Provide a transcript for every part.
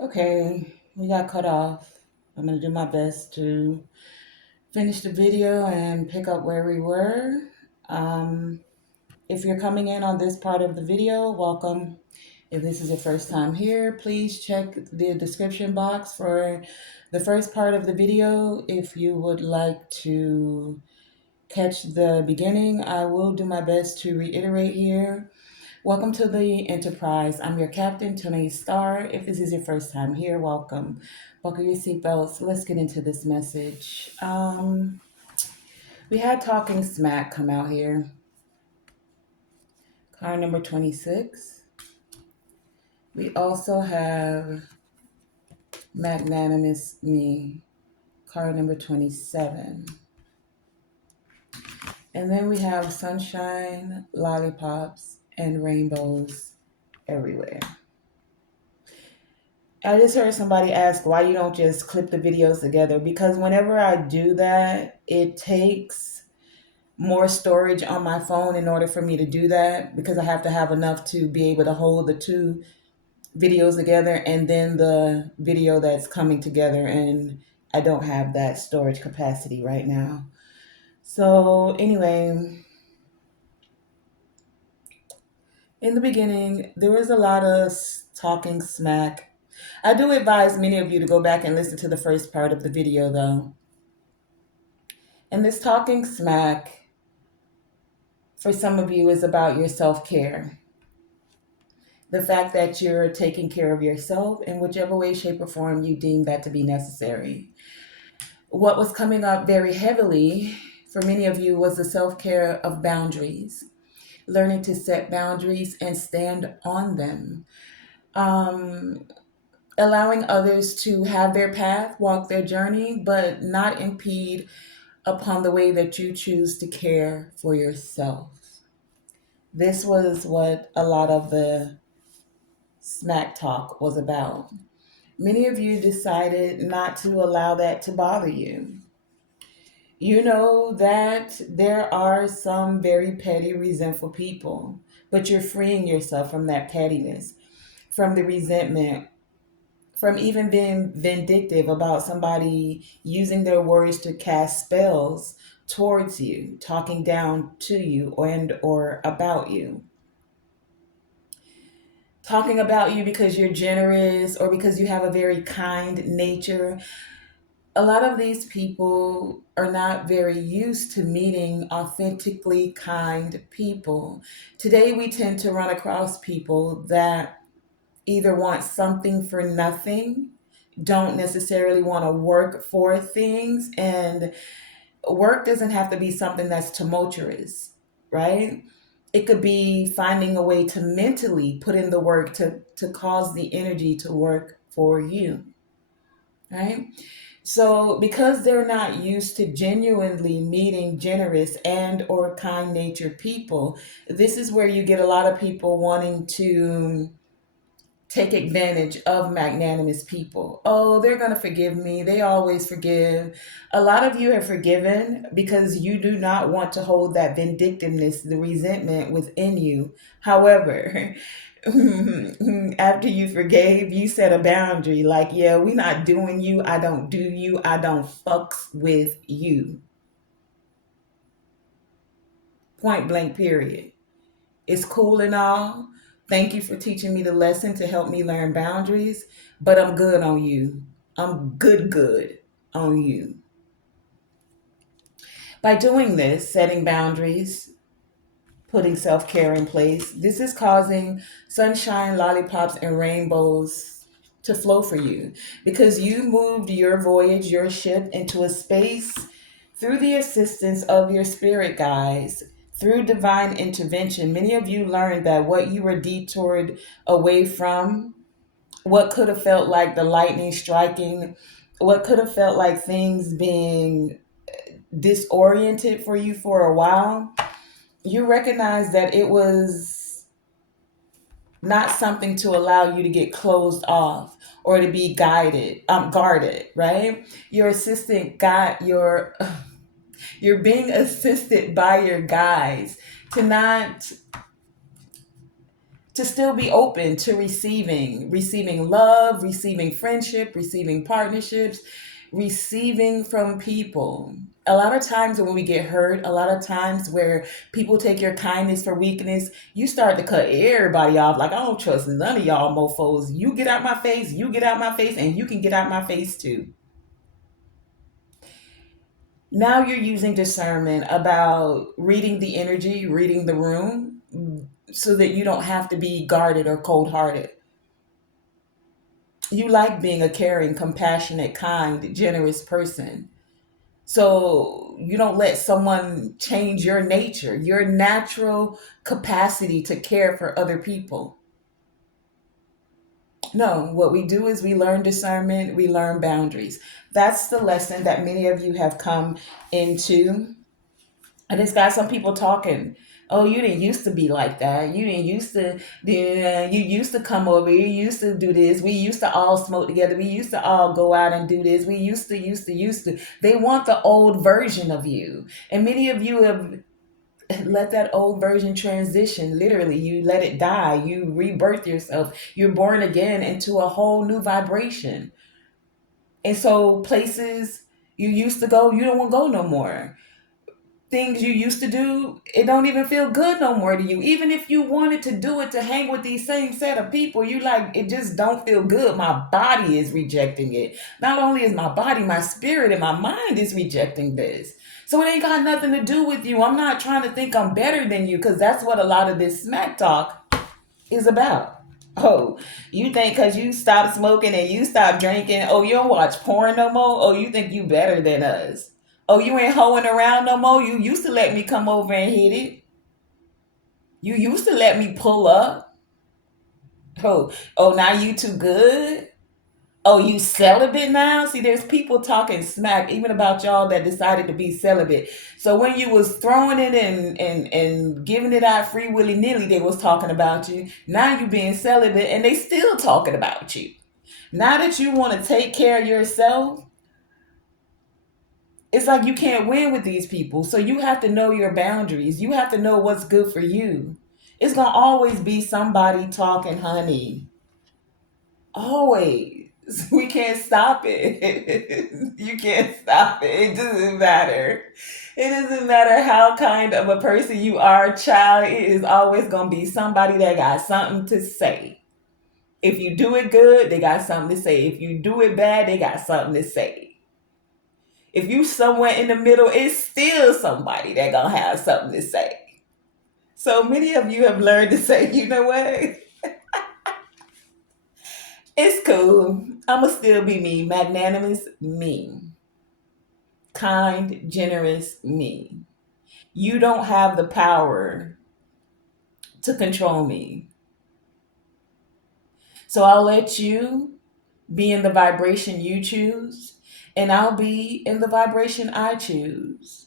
Okay, we got cut off. I'm gonna do my best to finish the video and pick up where we were. Um, if you're coming in on this part of the video, welcome. If this is your first time here, please check the description box for the first part of the video. If you would like to catch the beginning, I will do my best to reiterate here. Welcome to the Enterprise. I'm your captain, Tonae Star. If this is your first time here, welcome. Buckle your seatbelts. Let's get into this message. We had Talking Smack come out here. Car number 26. We also have Magnanimous Me, car number 27. And then we have sunshine, lollipops, and rainbows everywhere. I just heard somebody ask why you don't just clip the videos together, because whenever I do that, it takes more storage on my phone in order for me to do that, because I have to have enough to be able to hold the two videos together and then the video that's coming together, and I don't have that storage capacity right now. So anyway, in the beginning, there was a lot of talking smack. I do advise many of you to go back and listen to the first part of the video though. And this talking smack for some of you is about your self-care. The fact that you're taking care of yourself in whichever way, shape, or form you deem that to be necessary. What was coming up very heavily for many of you was the self-care of boundaries, learning to set boundaries and stand on them. Um, Allowing others to have their path, walk their journey, but not impede upon the way that you choose to care for yourself. This was what a lot of the smack talk was about. Many of you decided not to allow that to bother you. You know that there are some very petty, resentful people, but you're freeing yourself from that pettiness, from the resentment, from even being vindictive about somebody using their words to cast spells towards you, talking down to you or about you. Talking about you because you're generous or because you have a very kind nature. A lot of these people are not very used to meeting authentically kind people. Today, we tend to run across people that either want something for nothing, don't necessarily want to work for things, and work doesn't have to be something that's tumultuous, right? It could be finding a way to mentally put in the work to cause the energy to work for you, right? So because they're not used to genuinely meeting generous and or kind natured people, this is where you get a lot of people wanting to take advantage of magnanimous people. Oh, they're going to forgive me. They always forgive. A lot of you have forgiven because you do not want to hold that vindictiveness, the resentment within you. However, after you forgave, you set a boundary like, yeah, we're not doing you. I don't do you. I don't fucks with you. Point blank, period. It's cool and all. Thank you for teaching me the lesson to help me learn boundaries, but I'm good on you. I'm good on you. By doing this, setting boundaries, putting self care in place, this is causing sunshine, lollipops, and rainbows to flow for you because you moved your voyage, your ship into a space through the assistance of your spirit guides, through divine intervention. Many of you learned that what you were detoured away from, what could have felt like the lightning striking, what could have felt like things being disoriented for you for a while, you recognize that it was not something to allow you to get closed off or to be guarded, right? Your assistant got your you're being assisted by your guides to not to still be open to receiving love, receiving friendship, receiving partnerships, receiving from people. A lot of times when we get hurt, a lot of times where people take your kindness for weakness, you start to cut everybody off. Like, I don't trust none of y'all mofos. You get out my face, you get out my face, and you can get out my face too. Now you're using discernment about reading the energy, reading the room, so that you don't have to be guarded or cold hearted. You like being a caring, compassionate, kind, generous person. So you don't let someone change your nature, your natural capacity to care for other people. No, what we do is we learn discernment, we learn boundaries. That's the lesson that many of you have come into. And it's got some people talking. Oh, you didn't used to be like that. You didn't used to. You used to come over. You used to do this. We used to all smoke together. We used to all go out and do this. We used to. They want the old version of you, and many of you have let that old version transition. Literally, you let it die. You rebirth yourself. You're born again into a whole new vibration. And so, places you used to go, you don't want to go no more. Things you used to do, it don't even feel good no more to you. Even if you wanted to do it to hang with these same set of people, you like it just don't feel good. My body is rejecting it. Not only is my body, my spirit and my mind is rejecting this. So it ain't got nothing to do with you. I'm not trying to think I'm better than you because that's what a lot of this smack talk is about. Oh, you think because you stopped smoking and you stopped drinking, oh, you don't watch porn no more? Oh, you think you better than us? Oh, you ain't hoeing around no more? You used to let me come over and hit it. You used to let me pull up. Oh, now you too good? Oh, you celibate now? See, there's people talking smack even about y'all that decided to be celibate. So when you was throwing it and giving it out free willy nilly, they was talking about you. Now you being celibate and they still talking about you. Now that you want to take care of yourself, it's like you can't win with these people. So you have to know your boundaries. You have to know what's good for you. It's gonna always be somebody talking, honey. Always. We can't stop it. You can't stop it. It doesn't matter. It doesn't matter how kind of a person you are, child. It is always going to be somebody that got something to say. If you do it good, they got something to say. If you do it bad, they got something to say. If you somewhere in the middle, it's still somebody that going to have something to say. So many of you have learned to say, you know what? It's cool. I'ma still be me, magnanimous me, kind, generous me. You don't have the power to control me. So I'll let you be in the vibration you choose, and I'll be in the vibration I choose.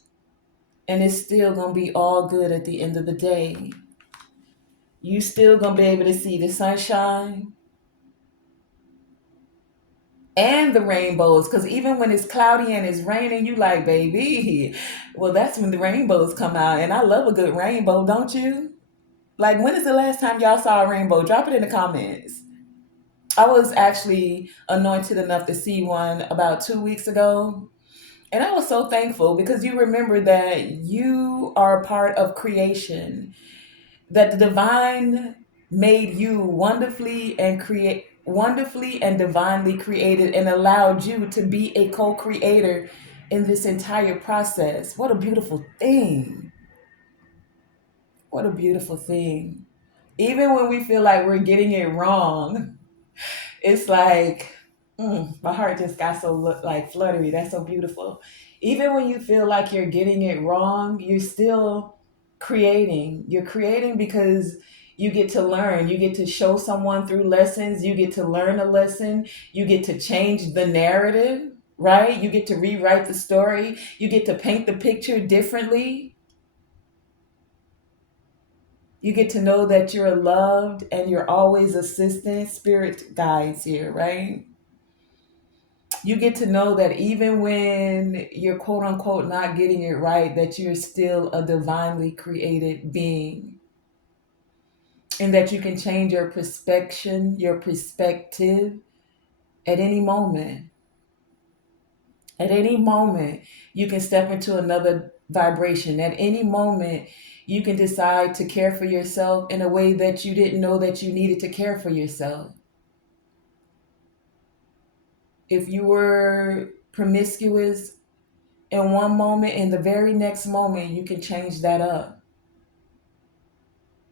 And it's still gonna be all good at the end of the day. You still gonna be able to see the sunshine and the rainbows, because even when it's cloudy and it's raining, you like, baby, well, that's when the rainbows come out. And I love a good rainbow, don't you? Like, when is the last time y'all saw a rainbow? Drop it in the comments. I was actually anointed enough to see one about 2 weeks ago. And I was so thankful because you remember that you are a part of creation, that the divine made you wonderfully and divinely created and allowed you to be a co-creator in this entire process. What a beautiful thing. What a beautiful thing. Even when we feel like we're getting it wrong, it's like my heart just got so like fluttery. That's so beautiful. Even when you feel like you're getting it wrong, you're still creating. You're creating because you get to learn. You get to show someone through lessons. You get to learn a lesson. You get to change the narrative, right? You get to rewrite the story. You get to paint the picture differently. You get to know that you're loved and you're always assistant. Spirit guides here, right? You get to know that even when you're quote unquote not getting it right, that you're still a divinely created being. and that you can change your perspective, at any moment. At any moment, you can step into another vibration. At any moment, you can decide to care for yourself in a way that you didn't know that you needed to care for yourself. If you were promiscuous in one moment, in the very next moment, you can change that up.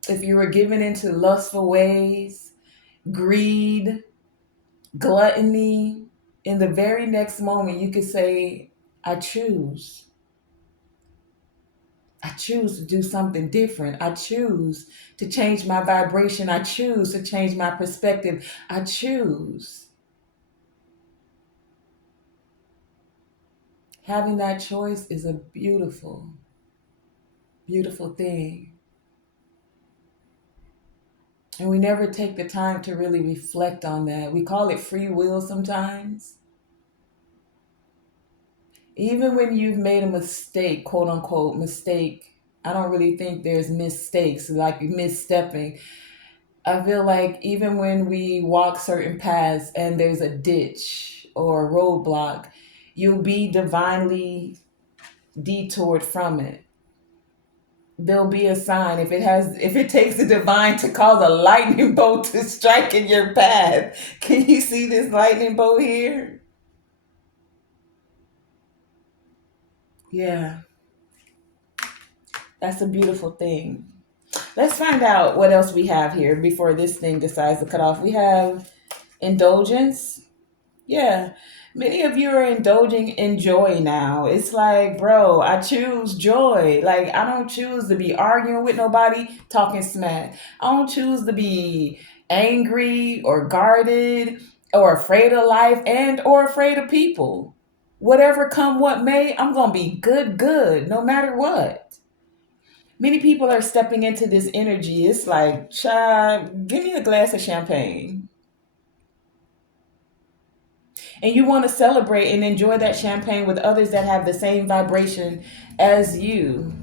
If you were given into lustful ways, greed, gluttony, in the very next moment, you could say, I choose. I choose to do something different. I choose to change my vibration. I choose to change my perspective. I choose. Having that choice is a beautiful, beautiful thing. And we never take the time to really reflect on that. We call it free will sometimes. Even when you've made a mistake, quote unquote, mistake, I don't really think there's mistakes, like misstepping. I feel like even when we walk certain paths and there's a ditch or a roadblock, you'll be divinely detoured from it. There'll be a sign. If it takes the divine to cause a lightning bolt to strike in your path. Can you see this lightning bolt here? Yeah, that's a beautiful thing. Let's find out what else we have here before this thing decides to cut off. We have indulgence. Yeah. Many of you are indulging in joy now. It's like, bro, I choose joy. Like, I don't choose to be arguing with nobody, talking smack. I don't choose to be angry or guarded or afraid of life and or afraid of people. Whatever come what may, I'm going to be good, no matter what. Many people are stepping into this energy. It's like, child, give me a glass of champagne. And you want to celebrate and enjoy that champagne with others that have the same vibration as you.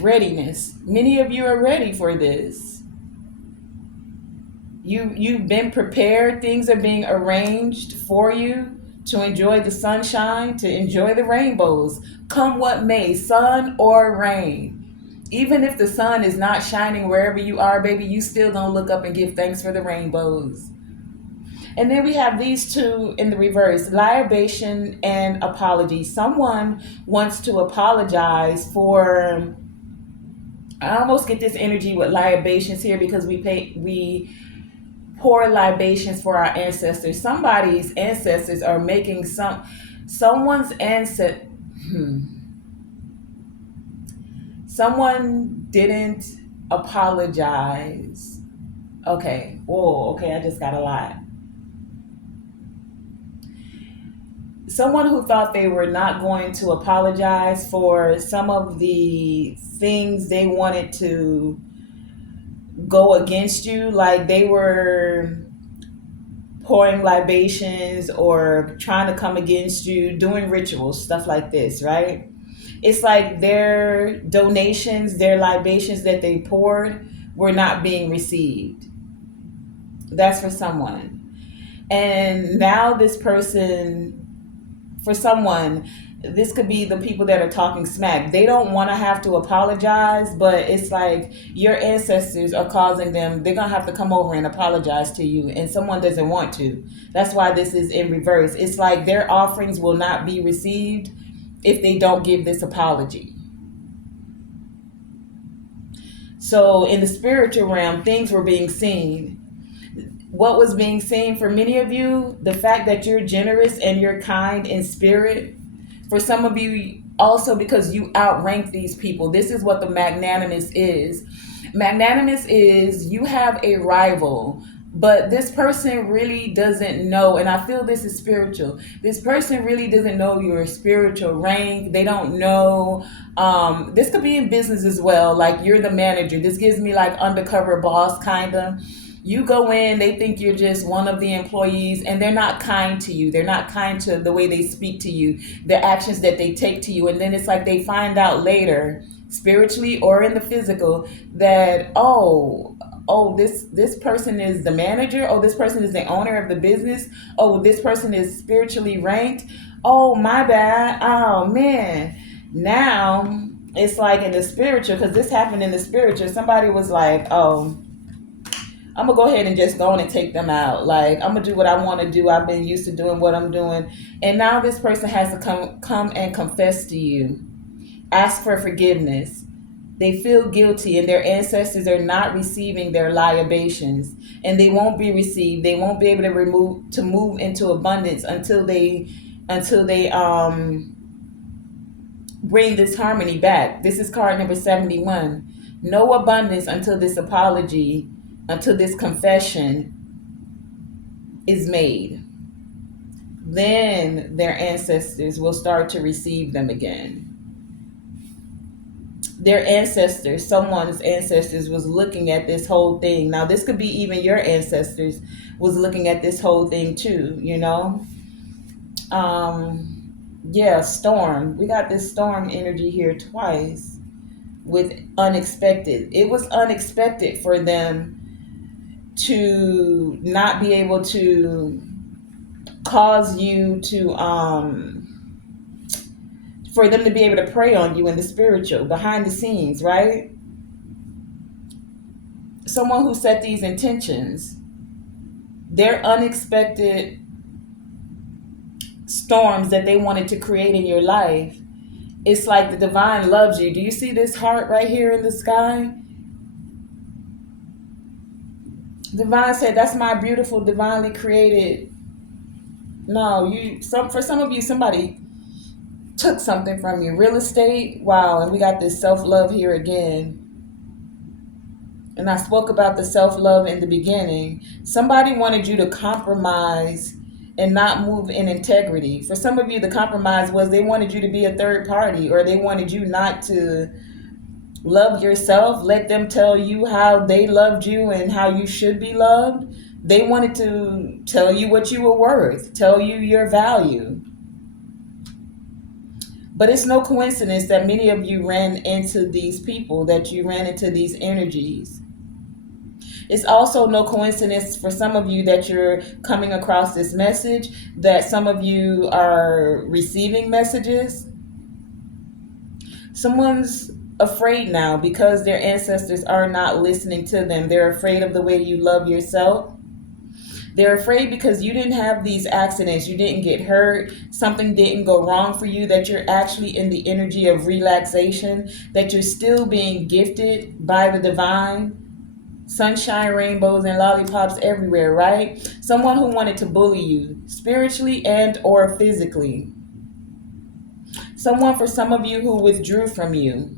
Readiness. Many of you are ready for this. You've been prepared. Things are being arranged for you to enjoy the sunshine, to enjoy the rainbows. Come what may, sun or rain. Even if the sun is not shining wherever you are, baby, you still gonna look up and give thanks for the rainbows. And then we have these two in the reverse, libation and apology. Someone wants to apologize for, I almost get this energy with libations here because we pour libations for our ancestors. Somebody's ancestors are making someone's ancestor someone didn't apologize. Okay. Whoa, okay, I just got a lot. Someone who thought they were not going to apologize for some of the things they wanted to go against you, like they were pouring libations or trying to come against you, doing rituals, stuff like this, right? It's like their donations, their libations that they poured were not being received. That's for someone. And now this person, for someone, this could be the people that are talking smack. They don't want to have to apologize, but it's like your ancestors are causing them, they're going to have to come over and apologize to you, and someone doesn't want to. That's why this is in reverse. It's like their offerings will not be received if they don't give this apology. So in the spiritual realm, things were being seen. What was being seen for many of you, the fact that you're generous and you're kind in spirit. For some of you, also because you outrank these people. This is what the magnanimous is. Magnanimous is you have a rival, but this person really doesn't know, and I feel this is spiritual. This person really doesn't know your spiritual rank. They don't know. This could be in business as well. Like you're the manager. This gives me like undercover boss kind of. You go in, they think you're just one of the employees, and they're not kind to you. They're not kind to the way they speak to you, the actions that they take to you. And then it's like they find out later spiritually or in the physical, that this person is the manager, oh, this person is the owner of the business, oh, this person is spiritually ranked, oh, my bad, oh man. Now it's like in the spiritual, because this happened in the spiritual, somebody was like, oh, I'm gonna go ahead and just go on and take them out. Like, I'm gonna do what I want to do. I've been used to doing what I'm doing, and now this person has to come and confess to you, ask for forgiveness. They feel guilty, and their ancestors are not receiving their libations, and they won't be received. They won't be able to move into abundance until they bring this harmony back. This is card number 71. No abundance until this apology, until this confession is made. Then their ancestors will start to receive them again. Their ancestors, someone's ancestors, was looking at this whole thing. Now, this could be even your ancestors was looking at this whole thing too, you know? Yeah, storm. We got this storm energy here twice with unexpected. It was unexpected for them to not be able to cause you to for them to be able to prey on you in the spiritual behind the scenes, right? Someone who set these intentions, their unexpected storms that they wanted to create in your life, it's like the divine loves you. Do you see this heart right here in the sky? Divine said, that's my beautiful, divinely created. No, for some of you, somebody took something from you. Real estate, wow, and we got this self-love here again. And I spoke about the self-love in the beginning. Somebody wanted you to compromise and not move in integrity. For some of you, the compromise was they wanted you to be a third party, or they wanted you not to love yourself, let them tell you how they loved you and how you should be loved. They wanted to tell you what you were worth, tell you your value. But it's no coincidence that many of you ran into these people, that you ran into these energies. It's also no coincidence for some of you that you're coming across this message, that some of you are receiving messages. Someone's afraid now because their ancestors are not listening to them. They're afraid of the way you love yourself. They're afraid because you didn't have these accidents. You didn't get hurt. Something didn't go wrong for you, that you're actually in the energy of relaxation, that you're still being gifted by the divine. Sunshine, rainbows, and lollipops everywhere, right? Someone who wanted to bully you spiritually and or physically. Someone, for some of you, who withdrew from you.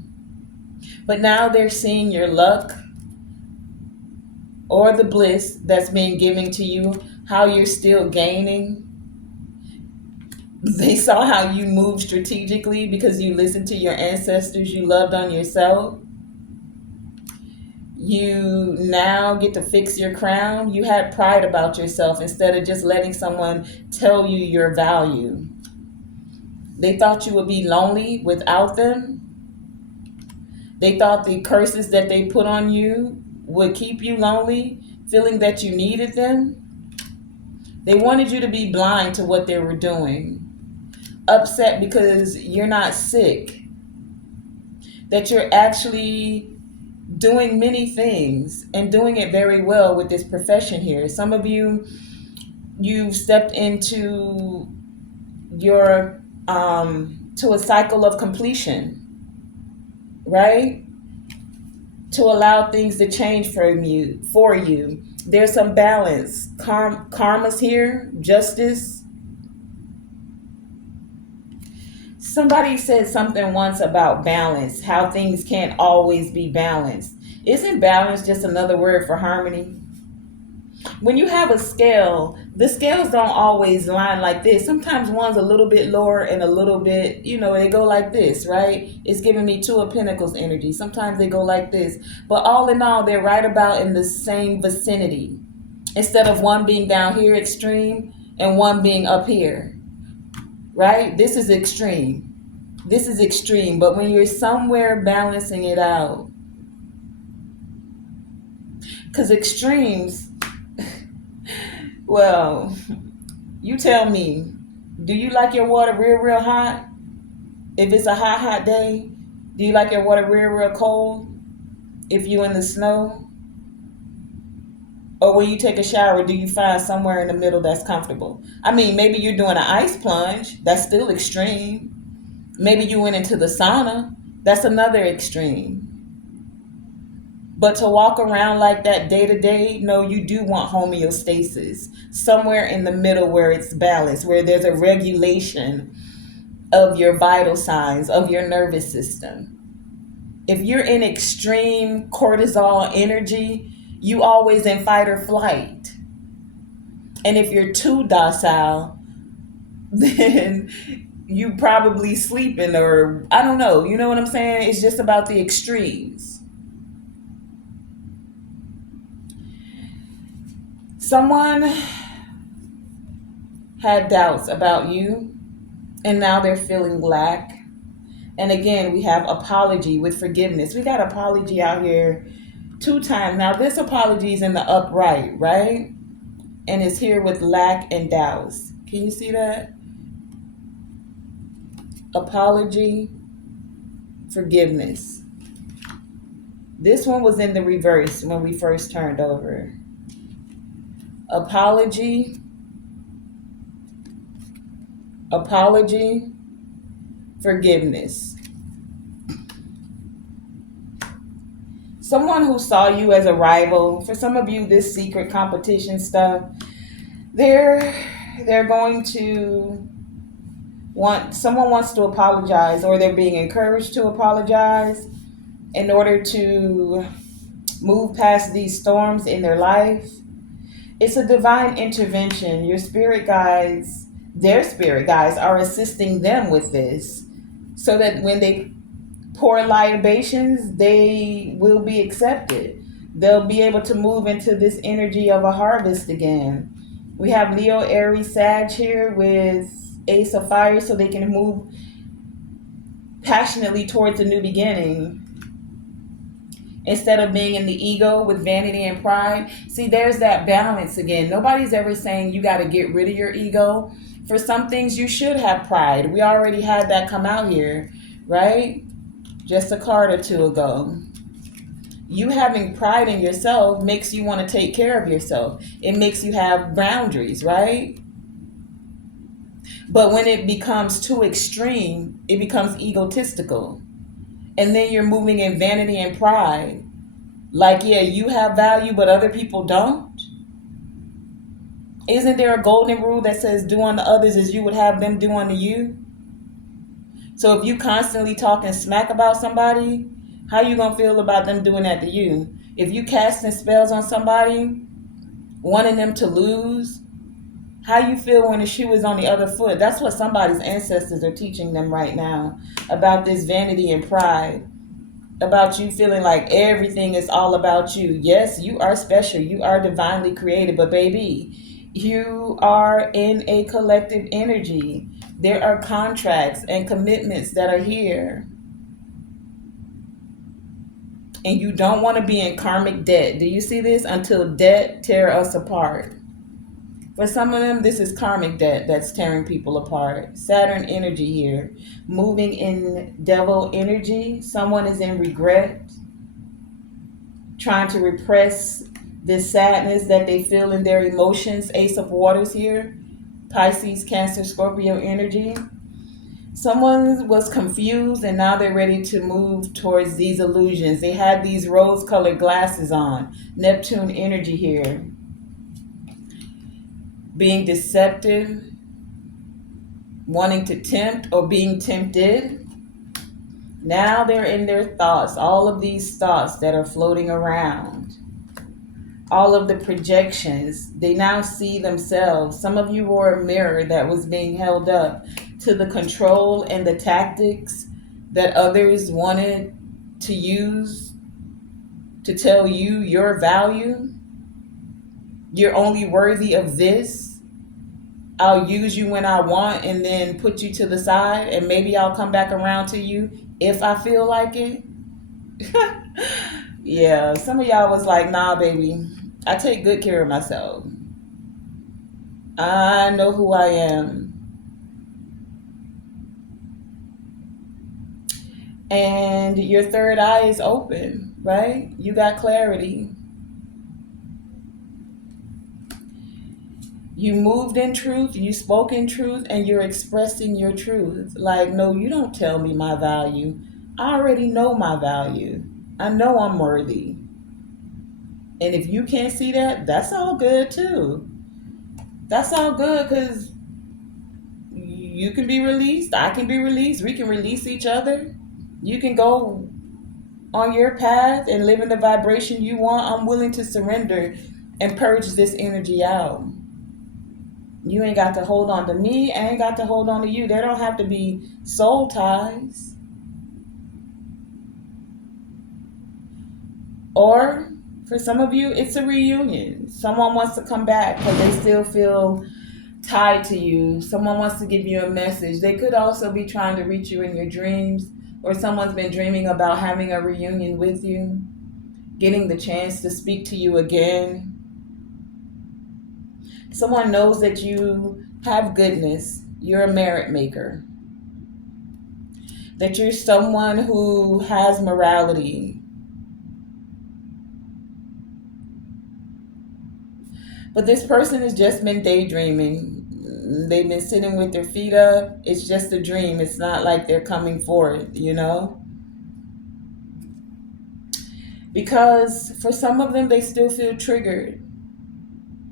But now they're seeing your luck or the bliss that's being given to you, how you're still gaining. They saw how you moved strategically because you listened to your ancestors, you loved on yourself. You now get to fix your crown. You had pride about yourself instead of just letting someone tell you your value. They thought you would be lonely without them. They thought the curses that they put on you would keep you lonely, feeling that you needed them. They wanted you to be blind to what they were doing. Upset because you're not sick. That you're actually doing many things and doing it very well with this profession here. Some of you, you've stepped into your to a cycle of completion, right? To allow things to change for you. There's some balance. Karma's here, justice. Somebody said something once about balance, how things can't always be balanced. Isn't balance just another word for harmony? When you have a scale, the scales don't always line like this. Sometimes one's a little bit lower and a little bit, they go like this, right? It's giving me Two of Pentacles energy. Sometimes they go like this. But all in all, they're right about in the same vicinity. Instead of one being down here extreme and one being up here, right? This is extreme. This is extreme, but when you're somewhere balancing it out, because extremes, well, you tell me, do you like your water real hot? If it's a hot day, do you like your water real cold? If you in the snow, or when you take a shower, do you find somewhere in the middle that's comfortable? I mean, maybe you're doing an ice plunge. That's still extreme. Maybe you went into the sauna. That's another extreme. But to walk around like that day to day, no, you do want homeostasis. Somewhere in the middle where it's balanced, where there's a regulation of your vital signs, of your nervous system. If you're in extreme cortisol energy, you always in fight or flight. And if you're too docile, then you probably sleeping, or I don't know. You know what I'm saying? It's just about the extremes. Someone had doubts about you, and now they're feeling lack. And again, we have apology with forgiveness. We got apology out here 2 times. Now, this apology is in the upright, right? And it's here with lack and doubts. Can you see that? Apology, forgiveness. This one was in the reverse when we first turned over. Apology, apology, forgiveness. Someone who saw you as a rival, for some of you, this secret competition stuff, they're going to someone wants to apologize, or they're being encouraged to apologize in order to move past these storms in their life. It's a divine intervention. Your spirit guides, their spirit guides are assisting them with this, so that when they pour libations, they will be accepted. They'll be able to move into this energy of a harvest again. We have Leo, Aries, Sag here with Ace of Fire, so they can move passionately towards a new beginning instead of being in the ego with vanity and pride. See, there's that balance again. Nobody's ever saying you got to get rid of your ego. For some things, you should have pride. We already had that come out here, right? Just a card or two ago. You having pride in yourself makes you want to take care of yourself. It makes you have boundaries, right? But when it becomes too extreme, it becomes egotistical. And then you're moving in vanity and pride. Like, yeah, you have value, but other people don't. Isn't there a golden rule that says do unto others as you would have them do unto you? So if you constantly talking smack about somebody, how you going to feel about them doing that to you? If you casting spells on somebody, wanting them to lose, how you feel when the shoe is on the other foot? That's what somebody's ancestors are teaching them right now, about this vanity and pride, about you feeling like everything is all about you. Yes, you are special. You are divinely created, but baby, you are in a collective energy. There are contracts and commitments that are here. And you don't want to be in karmic debt. Do you see this? Until debt tear us apart. For some of them, this is karmic debt that's tearing people apart. Saturn energy here. Moving in devil energy. Someone is in regret. Trying to repress this sadness that they feel in their emotions. Ace of Waters here. Pisces, Cancer, Scorpio energy. Someone was confused and now they're ready to move towards these illusions. They had these rose-colored glasses on. Neptune energy here. Being deceptive, wanting to tempt or being tempted. Now they're in their thoughts. All of these thoughts that are floating around. All of the projections. They now see themselves. Some of you wore a mirror that was being held up to the control and the tactics that others wanted to use to tell you your value. You're only worthy of this. I'll use you when I want and then put you to the side, and maybe I'll come back around to you if I feel like it. Yeah, some of y'all was like, nah, baby, I take good care of myself. I know who I am. And your third eye is open, right? You got clarity. You moved in truth, you spoke in truth, and you're expressing your truth. Like, no, you don't tell me my value. I already know my value. I know I'm worthy. And if you can't see that, that's all good too. That's all good because you can be released. I can be released. We can release each other. You can go on your path and live in the vibration you want. I'm willing to surrender and purge this energy out. You ain't got to hold on to me. I ain't got to hold on to you. There don't have to be soul ties. Or for some of you, it's a reunion. Someone wants to come back because they still feel tied to you. Someone wants to give you a message. They could also be trying to reach you in your dreams, or someone's been dreaming about having a reunion with you, getting the chance to speak to you again. Someone knows that you have goodness. You're a merit maker. That you're someone who has morality. But this person has just been daydreaming. They've been sitting with their feet up. It's just a dream. It's not like they're coming forth, you know? Because for some of them, they still feel triggered.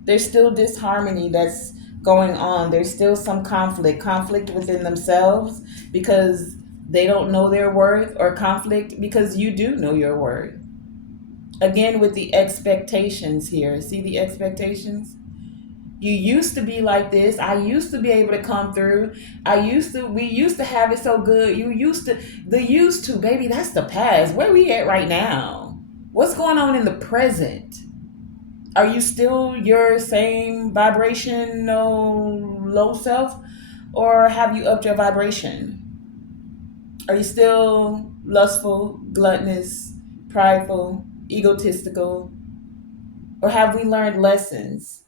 There's still disharmony that's going on. There's still some conflict within themselves because they don't know their worth, or conflict because you do know your worth. Again, with the expectations here. See the expectations? You used to be like this. I used to be able to come through. We used to have it so good. The used to, baby, that's the past. Where we at right now? What's going on in the present? Are you still your same vibration, no low self? Or have you upped your vibration? Are you still lustful, gluttonous, prideful, egotistical? Or have we learned lessons?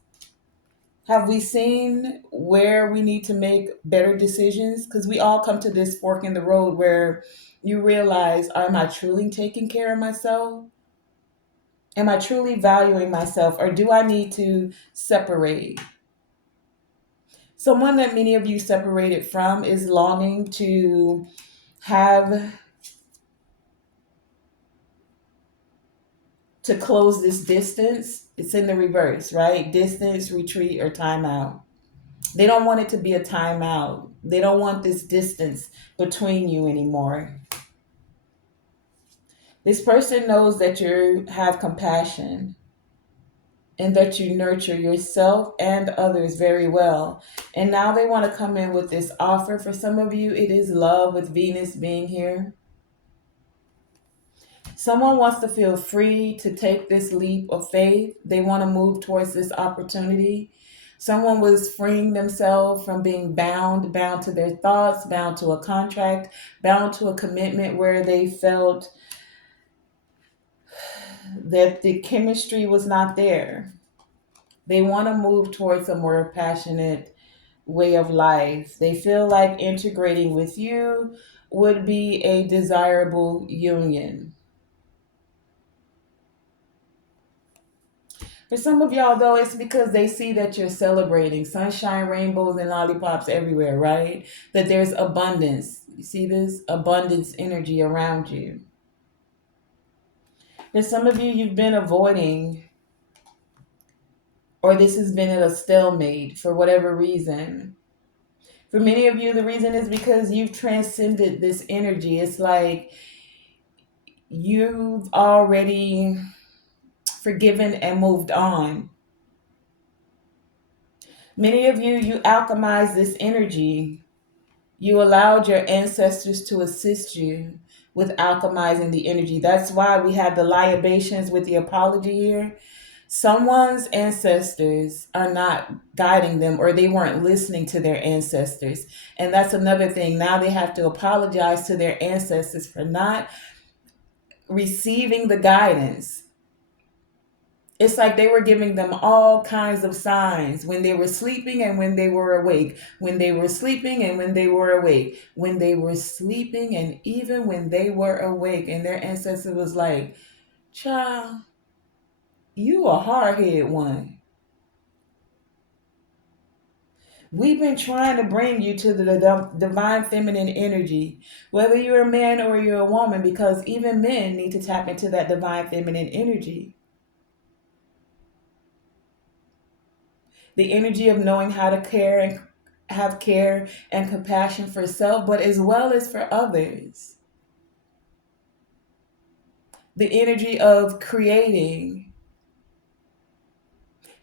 Have we seen where we need to make better decisions? Because we all come to this fork in the road where you realize, am I truly taking care of myself? Am I truly valuing myself? Or do I need to separate? Someone that many of you separated from is longing to have to close this distance. It's in the reverse, right? Distance, retreat, or timeout. They don't want it to be a timeout. They don't want this distance between you anymore. This person knows that you have compassion and that you nurture yourself and others very well. And now they want to come in with this offer. For some of you, it is love with Venus being here. Someone wants to feel free to take this leap of faith. They want to move towards this opportunity. Someone was freeing themselves from being bound to their thoughts, bound to a contract, bound to a commitment where they felt that the chemistry was not there. They want to move towards a more passionate way of life. They feel like integrating with you would be a desirable union. For some of y'all, though, it's because they see that you're celebrating sunshine, rainbows, and lollipops everywhere, right? That there's abundance. You see this? Abundance energy around you. For some of you, you've been avoiding, or this has been at a stalemate for whatever reason. For many of you, the reason is because you've transcended this energy. It's like you've already forgiven and moved on. Many of you, you alchemize this energy. You allowed your ancestors to assist you with alchemizing the energy. That's why we have the libations with the apology here. Someone's ancestors are not guiding them, or they weren't listening to their ancestors. And that's another thing. Now they have to apologize to their ancestors for not receiving the guidance. It's like they were giving them all kinds of signs when they were sleeping and when they were awake, when they were sleeping and when they were awake, when they were sleeping and even when they were awake. And their ancestor was like, child, you a hard headed one. We've been trying to bring you to the divine feminine energy, whether you're a man or you're a woman, because even men need to tap into that divine feminine energy. The energy of knowing how to care and have care and compassion for self, but as well as for others. The energy of creating,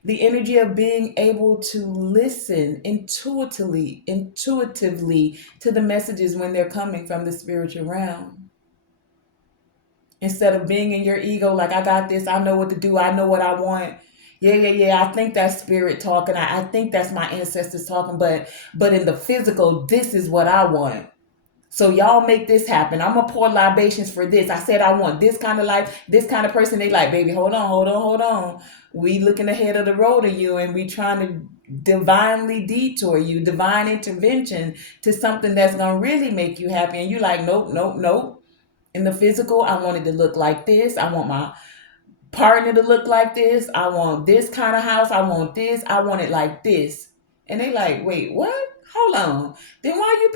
the energy of being able to listen intuitively to the messages when they're coming from the spiritual realm. Instead of being in your ego, like, I got this, I know what to do, I know what I want. Yeah, yeah, yeah. I think that's spirit talking. I think that's my ancestors talking, but in the physical, this is what I want. So y'all make this happen. I'm gonna pour libations for this. I said I want this kind of life, this kind of person. They like, baby, hold on, hold on, hold on. We looking ahead of the road of you, and we trying to divinely detour you, divine intervention to something that's gonna really make you happy. And you like, nope, nope, nope. In the physical, I want it to look like this. I want my partner to look like this. I want this kind of house. I want this. I want it like this. And they like, wait, what? Hold on. Then why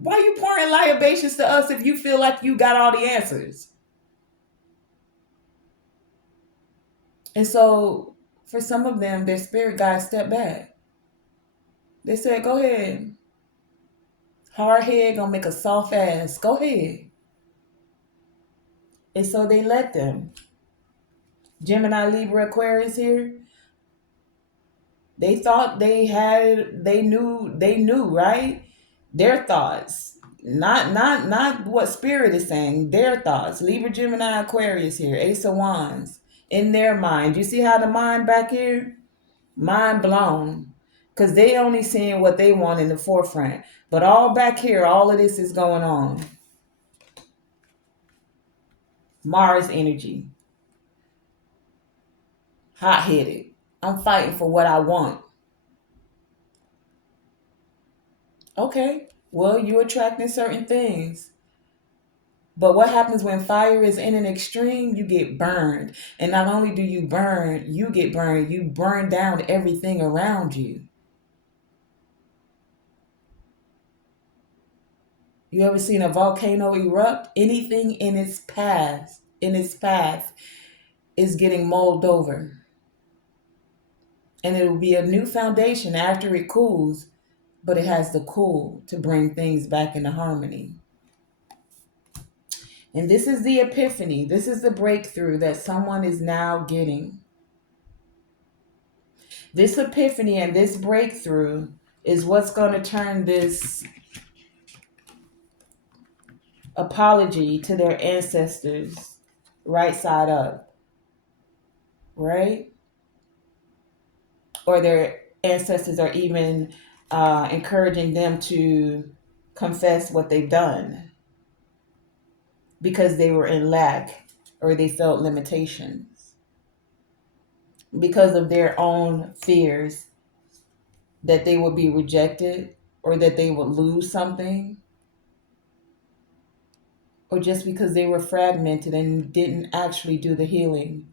you pouring libations to us if you feel like you got all the answers? And so for some of them, their spirit guides stepped back. They said, go ahead. Hard head gonna make a soft ass. Go ahead. And so they let them. Gemini, Libra, Aquarius here. They thought they knew, right? Their thoughts. Not what spirit is saying, their thoughts. Libra, Gemini, Aquarius here, Ace of Wands. In their mind. You see how the mind back here? Mind blown. Because they only seeing what they want in the forefront. But all back here, all of this is going on. Mars energy. Hot headed. I'm fighting for what I want. Okay. Well, you're attracting certain things. But what happens when fire is in an extreme? You get burned. And not only do you burn, you get burned. You burn down everything around you. You ever seen a volcano erupt? Anything in its path is getting mulled over. And it will be a new foundation after it cools, but it has to cool to bring things back into harmony. And this is the epiphany. This is the breakthrough that someone is now getting. This epiphany and this breakthrough is what's going to turn this apology to their ancestors right side up, right? Or their ancestors are even encouraging them to confess what they've done because they were in lack or they felt limitations because of their own fears that they would be rejected or that they would lose something, or just because they were fragmented and didn't actually do the healing,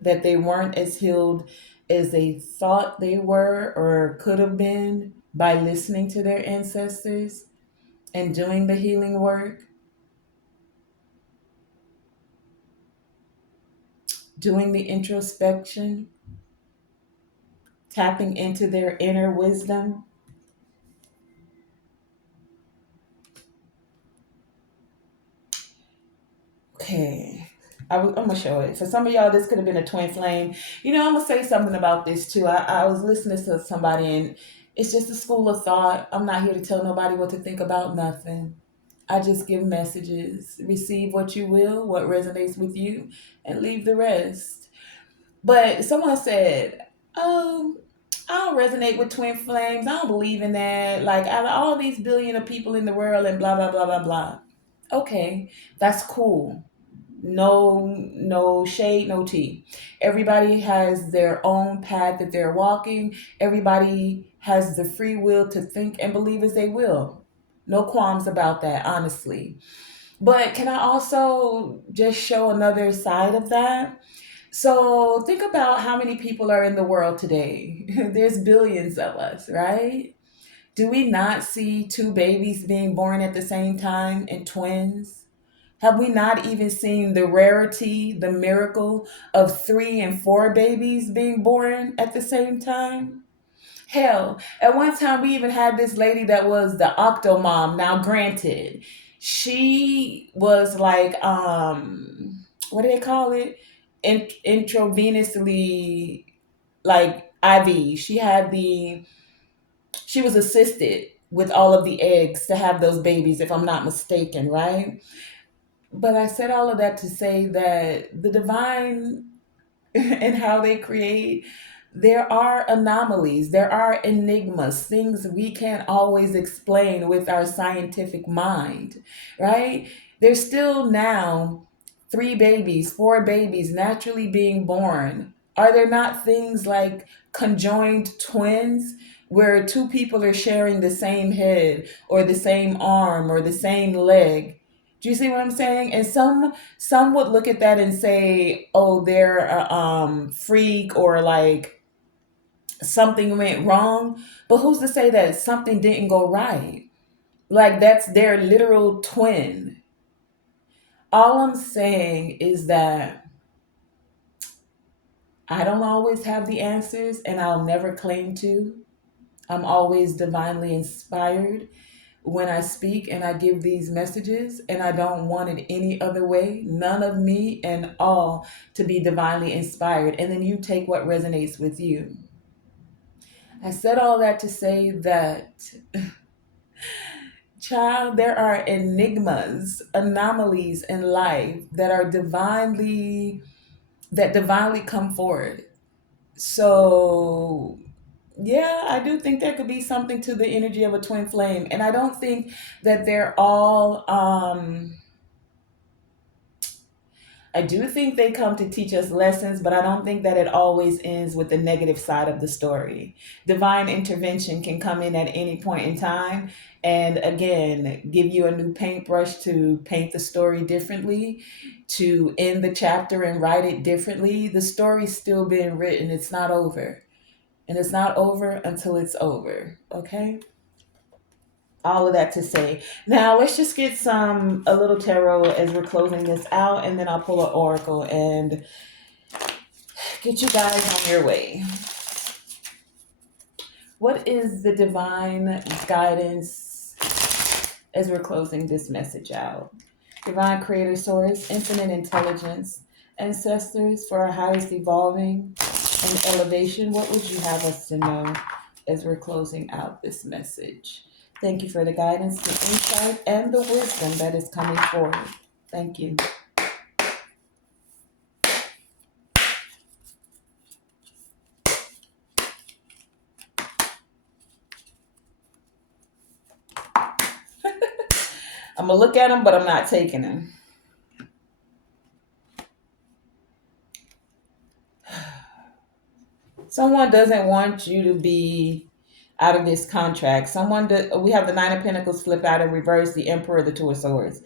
that they weren't as healed as they thought they were or could have been by listening to their ancestors and doing the healing work, doing the introspection, tapping into their inner wisdom. Okay. I'm gonna show it. For some of y'all, this could have been a twin flame. I'm gonna say something about this too. I was listening to somebody, and it's just a school of thought. I'm not here to tell nobody what to think about nothing. I just give messages. Receive what you will, what resonates with you, and leave the rest. But someone said, "Oh, I don't resonate with twin flames. I don't believe in that. Like out of all these billion of people in the world and blah blah blah blah blah." Okay, that's cool. No shade, no tea. Everybody has their own path that they're walking. Everybody has the free will to think and believe as they will. No qualms about that, honestly. But can I also just show another side of that? So think about how many people are in the world today. There's billions of us, right? Do we not see two babies being born at the same time and twins? Have we not even seen the rarity, the miracle of three and four babies being born at the same time? Hell, at one time we even had this lady that was the octomom. Now, granted, she was like, what do they call it? Intravenously, like IV. She was assisted with all of the eggs to have those babies, if I'm not mistaken, right? But I said all of that to say that the divine and how they create, there are anomalies, there are enigmas, things we can't always explain with our scientific mind, right? There's still now three babies, four babies naturally being born. Are there not things like conjoined twins where two people are sharing the same head or the same arm or the same leg? Do you see what I'm saying? And some would look at that and say, "Oh, they're a freak or like something went wrong." But who's to say that something didn't go right? Like that's their literal twin. All I'm saying is that I don't always have the answers, and I'll never claim to. I'm always divinely inspired when I speak and I give these messages, and I don't want it any other way. None of me and all to be divinely inspired. And then you take what resonates with you. I said all that to say that, child, there are enigmas, anomalies in life that divinely come forward. So yeah, I do think there could be something to the energy of a twin flame. And I don't think that they're all I do think they come to teach us lessons, but I don't think that it always ends with the negative side of the story. Divine intervention can come in at any point in time and again give you a new paintbrush to paint the story differently, to end the chapter and write it differently. The story's still being written, it's not over. And it's not over until it's over. Okay? All of that to say. Now let's just get a little tarot as we're closing this out, and then I'll pull an oracle and get you guys on your way. What is the divine guidance as we're closing this message out? Divine creator source, infinite intelligence, ancestors for our highest evolving and elevation, what would you have us to know as we're closing out this message? Thank you for the guidance, the insight, and the wisdom that is coming forward. Thank you. I'm going to look at them, but I'm not taking them. Someone doesn't want you to be out of this contract. We have the Nine of Pentacles flipped out in reverse, the Emperor, the Two of Swords.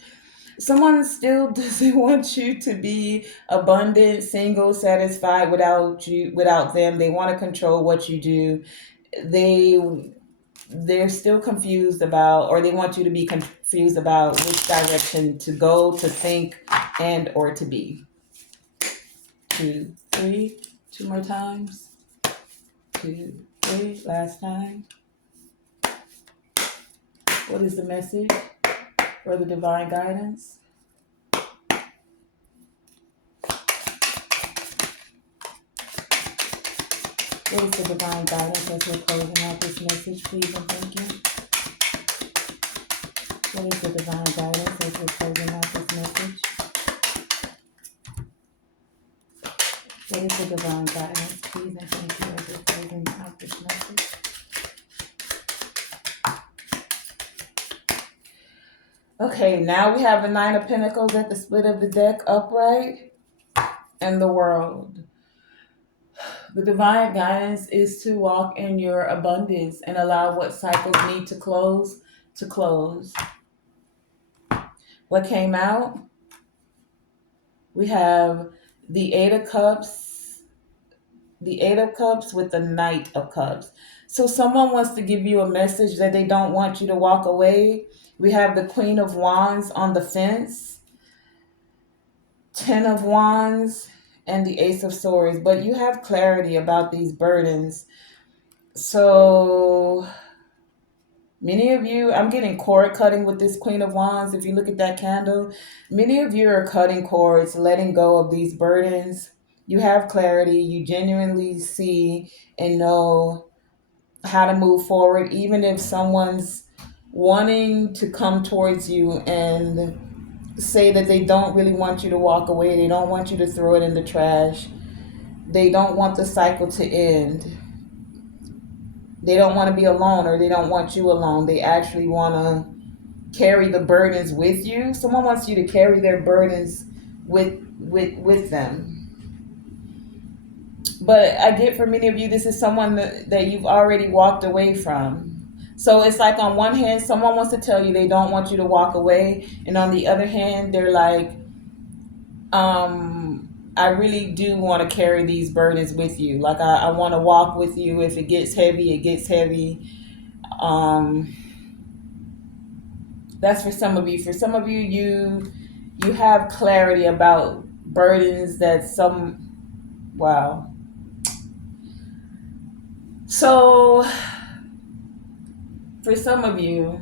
Someone still doesn't want you to be abundant, single, satisfied without them. They want to control what you do. They they're still confused about, or they want you to be confused about which direction to go, to think, and or to be. 2, 3, 2 more times. 2, 3, last time. What is the message for the divine guidance? What is the divine guidance as we're closing out this message, please and thank you? What is the divine guidance as we're closing out this message? What What is the divine guidance? Please and thank you as you're closing out this message. Okay, now we have the Nine of Pentacles at the split of the deck upright and the World. The divine guidance is to walk in your abundance and allow what cycles need to close to close. What came out? We have the Eight of Cups, the Eight of Cups with the Knight of Cups. So someone wants to give you a message that they don't want you to walk away. We have the Queen of Wands on the fence, Ten of Wands, and the Ace of Swords. But you have clarity about these burdens. So many of you, I'm getting cord cutting with this Queen of Wands. If you look at that candle, many of you are cutting cords, letting go of these burdens. You have clarity. You genuinely see and know how to move forward, even if someone's wanting to come towards you and say that they don't really want you to walk away. They don't want you to throw it in the trash. They don't want the cycle to end. They don't want to be alone, or they don't want you alone. They actually want to carry the burdens with you. Someone wants you to carry their burdens with them. But I get for many of you, this is someone that you've already walked away from. So it's like on one hand, someone wants to tell you they don't want you to walk away. And on the other hand, they're like, I really do want to carry these burdens with you. Like I want to walk with you. If it gets heavy, it gets heavy. That's for some of you. For some of you, you have clarity about burdens that wow. So for some of you,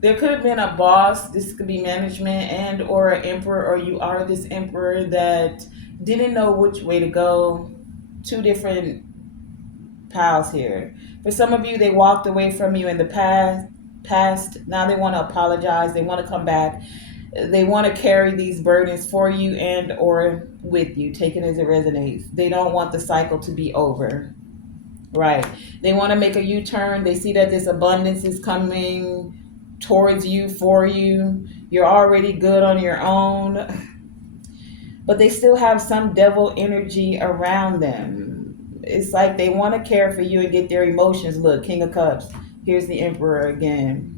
there could have been a boss. This could be management and or an emperor, or you are this emperor that didn't know which way to go. Two different piles here. For some of you, they walked away from you in the past. Now they want to apologize. They want to come back. They want to carry these burdens for you and or with you. Take it as it resonates. They don't want the cycle to be over. Right. They want to make a U-turn. They see that this abundance is coming towards you, for you. You're already good on your own. But they still have some devil energy around them. It's like they want to care for you and get their emotions. Look, King of Cups. Here's the Emperor again.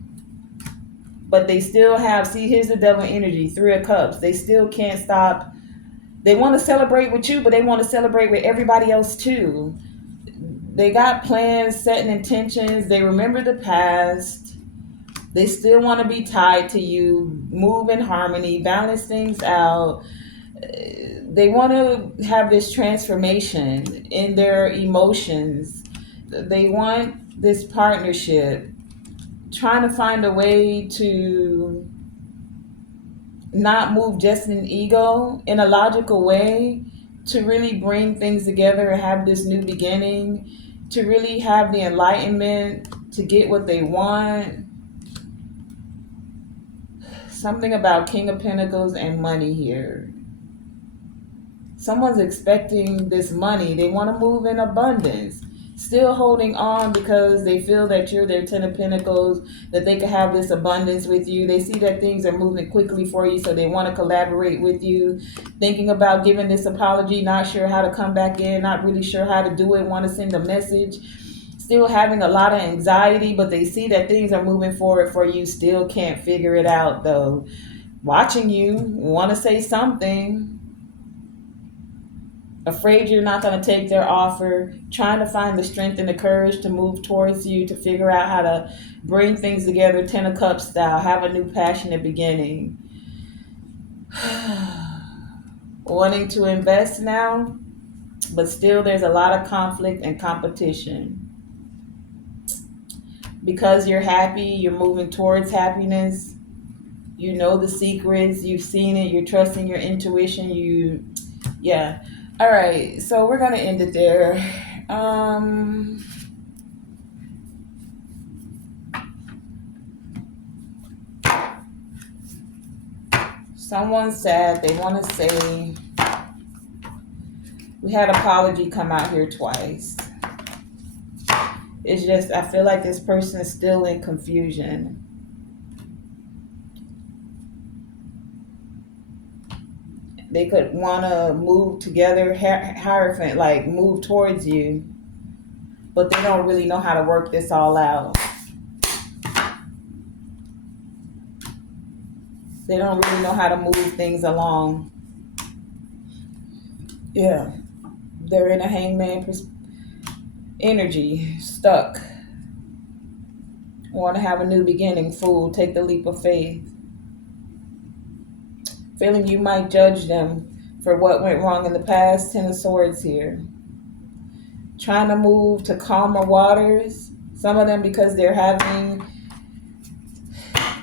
But they still have, see, here's the devil energy, Three of Cups. They still can't stop. They want to celebrate with you, but they want to celebrate with everybody else too. They got plans, setting intentions. They remember the past. They still want to be tied to you, move in harmony, balance things out. They want to have this transformation in their emotions. They want this partnership, trying to find a way to not move just in ego, in a logical way, to really bring things together and have this new beginning, to really have the enlightenment, to get what they want. Something about King of Pentacles and money here. Someone's expecting this money. They want to move in abundance. Still holding on because they feel that you're their Ten of Pentacles, that they can have this abundance with you. They see that things are moving quickly for you, so they want to collaborate with you. Thinking about giving this apology, not sure how to come back in, not really sure how to do it, want to send a message. Still having a lot of anxiety, but they see that things are moving forward for you. Still can't figure it out though. Watching you, want to say something. Afraid you're not going to take their offer, trying to find the strength and the courage to move towards you, to figure out how to bring things together, Ten of Cups style, have a new passionate beginning. Wanting to invest now, but still there's a lot of conflict and competition. Because you're happy, you're moving towards happiness. You know the secrets, you've seen it, you're trusting your intuition, yeah. All right, so we're going to end it there. Someone's sad. They want to say, we had apology come out here twice. It's just, I feel like this person is still in confusion. They could want to move together, Hierophant, like move towards you, but they don't really know how to work this all out. They don't really know how to move things along. Yeah, they're in a hangman energy, stuck. Want to have a new beginning, fool. Take the leap of faith. Feeling you might judge them for what went wrong in the past. Ten of Swords here. Trying to move to calmer waters. Some of them because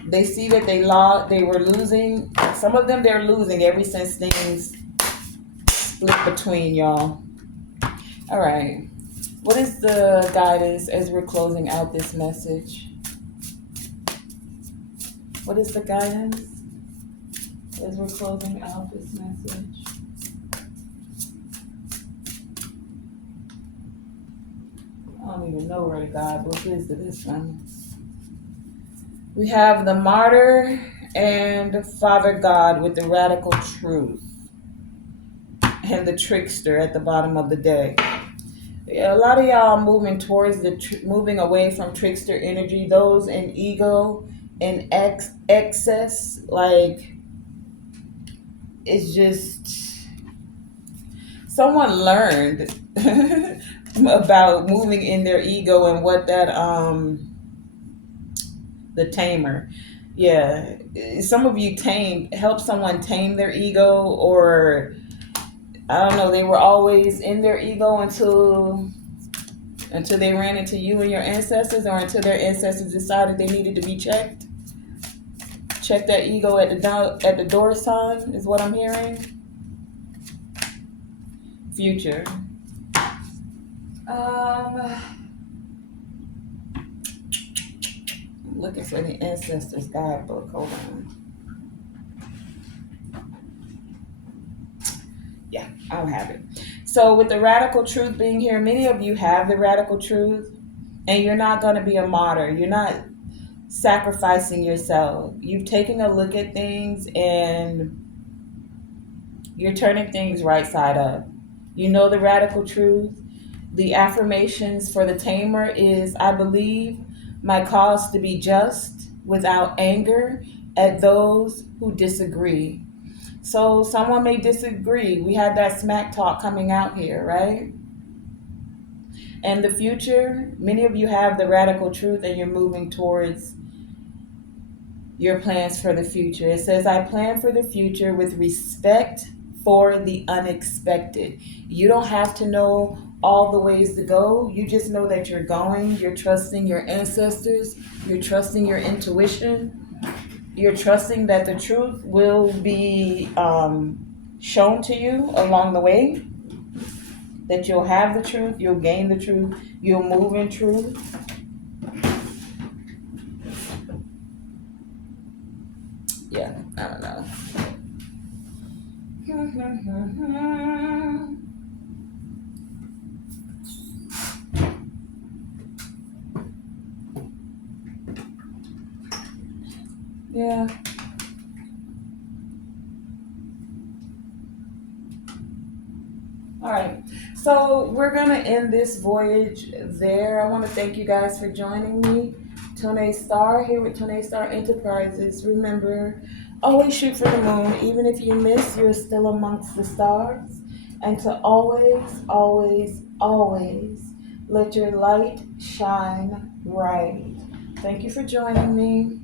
they see that they were losing. Some of them they're losing ever since things split between y'all. All right. What is the guidance as we're closing out this message? What is the guidance as we're closing out this message? I don't even know where the guidebook is to this one. We have the Martyr and Father God with the Radical Truth, and the Trickster at the bottom of the deck. Yeah, a lot of y'all moving towards moving away from trickster energy. Those in ego and excess, like it's just someone learned about moving in their ego and what that the tamer. Yeah, some of you help someone tame their ego, or I don't know, they were always in their ego until they ran into you and your ancestors, or until their ancestors decided they needed to be checked. Check that ego at the door sign is what I'm hearing. Future. I'm looking for the ancestors guidebook. Hold on. Yeah, I don't have it. So with the radical truth being here, many of you have the radical truth, and you're not going to be a martyr. You're not sacrificing yourself. You've taken a look at things and you're turning things right side up. You know the radical truth. The affirmations for the tamer is, I believe my cause to be just without anger at those who disagree. So someone may disagree. We had that smack talk coming out here, right? And the future, many of you have the radical truth and you're moving towards your plans for the future. It says, I plan for the future with respect for the unexpected. You don't have to know all the ways to go. You just know that you're going. You're trusting your ancestors. You're trusting your intuition. You're trusting that the truth will be shown to you along the way. That you'll have the truth. You'll gain the truth. You'll move in truth. Yeah, I don't know. Yeah. All right. So we're going to end this voyage there. I want to thank you guys for joining me. Tonae Star here with Tonae Star Enterprises. Remember, always shoot for the moon. Even if you miss, you're still amongst the stars. And to always, always, always let your light shine bright. Thank you for joining me.